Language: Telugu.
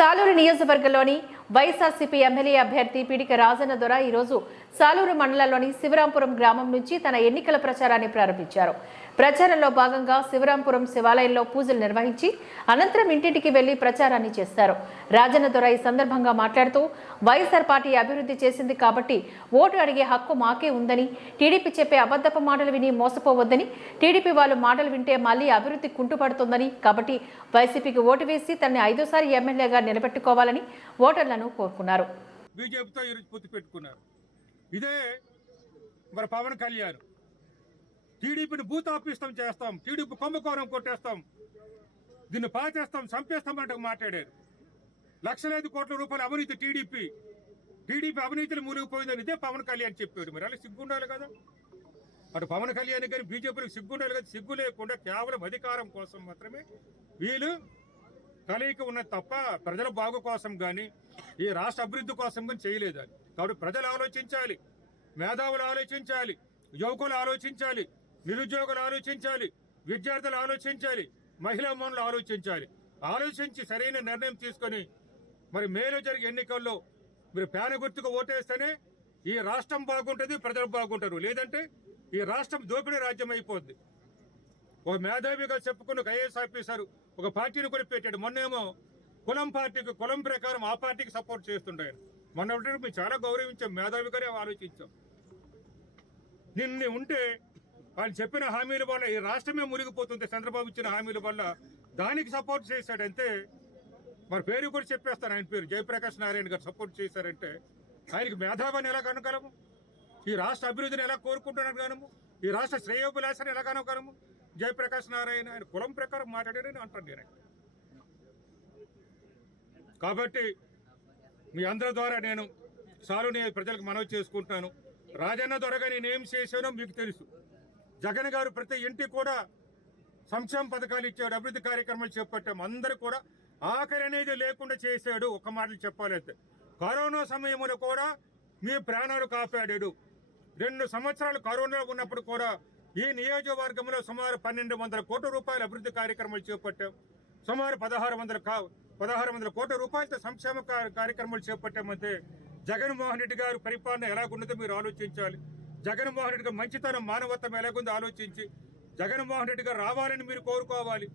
సాలూరు నియోజకవర్గంలోని వైఎస్ఆర్సీపీ ఎమ్మెల్యే అభ్యర్థి పీడిక రాజన్న దొర ఈరోజు సాలూరు మండలంలోని శివరాంపురం గ్రామం నుంచి తన ఎన్నికల ప్రచారాన్ని ప్రారంభించారు. ప్రచారంలో భాగంగా శివరాంపురం శివాలయంలో పూజలు నిర్వహించి అనంతరం ఇంటింటికి వెళ్లి ప్రచారాన్ని చేశారు. రాజన్న దొర ఈ సందర్భంగా మాట్లాడుతూ వైఎస్ఆర్ పార్టీ అభివృద్ధి చేసింది కాబట్టి ఓటు అడిగే హక్కు మాకే ఉందని, టీడీపీ చెప్పే అబద్ధపు మాటలు విని మోసపోవద్దని, టీడీపీ వాళ్ళు మాటలు వింటే మళ్లీ అభివృద్ధి కుంటుపడుతుందని, కాబట్టి వైసీపీకి ఓటు వేసి తనని 5వ సారి ఎమ్మెల్యేగా నిలబెట్టుకోవాలని ఓటర్లను కోరుకున్నారు. బీజేపీతో ఈరోజు పొత్తు పెట్టుకున్నారు. ఇదే మరి పవన్ కళ్యాణ్ టీడీపీని భూతాపిస్తం చేస్తాం, టీడీపీ కుంభకోణం కొట్టేస్తాం, దీన్ని పాచేస్తాం, చంపేస్తామంటే మాట్లాడారు. లక్షలాది కోట్ల రూపాయల అవినీతి టీడీపీ అవినీతిని మునిగిపోయిందని ఇదే పవన్ కళ్యాణ్ చెప్పాడు. మరి అలా సిగ్గుండాలి కదా, అటు పవన్ కళ్యాణ్ కానీ బీజేపీకి సిగ్గుండాలి కదా. సిగ్గు లేకుండా కేవలం అధికారం కోసం మాత్రమే వీళ్ళు కలయిక ఉన్నది తప్ప ప్రజల బాగు కోసం కానీ ఈ రాష్ట్ర అభివృద్ధి కోసం కానీ చేయలేదు. అది కాబట్టి ప్రజలు ఆలోచించాలి, మేధావులు ఆలోచించాలి, యువకులు ఆలోచించాలి, నిరుద్యోగులు ఆలోచించాలి, విద్యార్థులు ఆలోచించాలి, మహిళా మనులు ఆలోచించి సరైన నిర్ణయం తీసుకొని మరి మేలో జరిగే ఎన్నికల్లో మీరు పేన గుర్తుకు ఓటేస్తేనే ఈ రాష్ట్రం బాగుంటుంది, ప్రజలు బాగుంటారు. లేదంటే ఈ రాష్ట్రం దోపిడీ రాజ్యం అయిపోద్ది. ఒక మేధావిగా చెప్పుకున్న ఐఏఎస్ ఆఫీసర్ ఒక పార్టీని కూడా పెట్టాడు. మొన్నేమో కులం పార్టీకి, కులం ప్రకారం ఆ పార్టీకి సపోర్ట్ చేస్తుంటారు. మొన్న మేము చాలా గౌరవించాం, మేధావిగానే ఆలోచించాం. నిన్న ఉంటే ఆయన చెప్పిన హామీల వల్ల ఈ రాష్ట్రమే మునిగిపోతుంది. చంద్రబాబు ఇచ్చిన హామీల వల్ల దానికి సపోర్ట్ చేశాడంటే మరి పేరు కూడా చెప్పేస్తాను. ఆయన పేరు జయప్రకాష్ నారాయణ గారు సపోర్ట్ చేశారంటే ఆయనకి మేధావిని ఎలా కనుగలము, ఈ రాష్ట్ర అభివృద్ధిని ఎలా కోరుకుంటున్నారు కనము, ఈ రాష్ట్ర శ్రేయోభిలాషాన్ని ఎలా కనుగలము. జయప్రకాష్ నారాయణ ఆయన కులం ప్రకారం మాట్లాడారని అంటాను నేను. కాబట్టి మీ అందరి ద్వారా నేను సాలుని ప్రజలకు మనవి చేసుకుంటున్నాను. రాజన్న దొరగా నేనేం చేశానో మీకు తెలుసు. జగన్ గారు ప్రతి ఇంటికి కూడా సంక్షేమ పథకాలు ఇచ్చాడు, అభివృద్ధి కార్యక్రమాలు చేపట్టాం. అందరూ కూడా ఆఖరి అనేది లేకుండా చేశాడు. ఒక మాటలు చెప్పాలైతే కరోనా సమయంలో కూడా మీ ప్రాణాలు కాపాడాడు. 2 సంవత్సరాలు కరోనా ఉన్నప్పుడు కూడా ఈ నియోజకవర్గంలో సుమారు 1200 కోట్ల రూపాయల అభివృద్ధి కార్యక్రమాలు చేపట్టాం. సుమారు 1600 కోట్ల రూపాయలతో సంక్షేమ కార్యక్రమాలు చేపట్టామంటే జగన్మోహన్ రెడ్డి గారు పరిపాలన ఎలాగున్నదో మీరు ఆలోచించాలి. జగన్మోహన్ రెడ్డి గారు మంచితనం, మానవత్వం ఎలాగుందో ఆలోచించి జగన్మోహన్ రెడ్డి గారు రావాలని మీరు కోరుకోవాలి.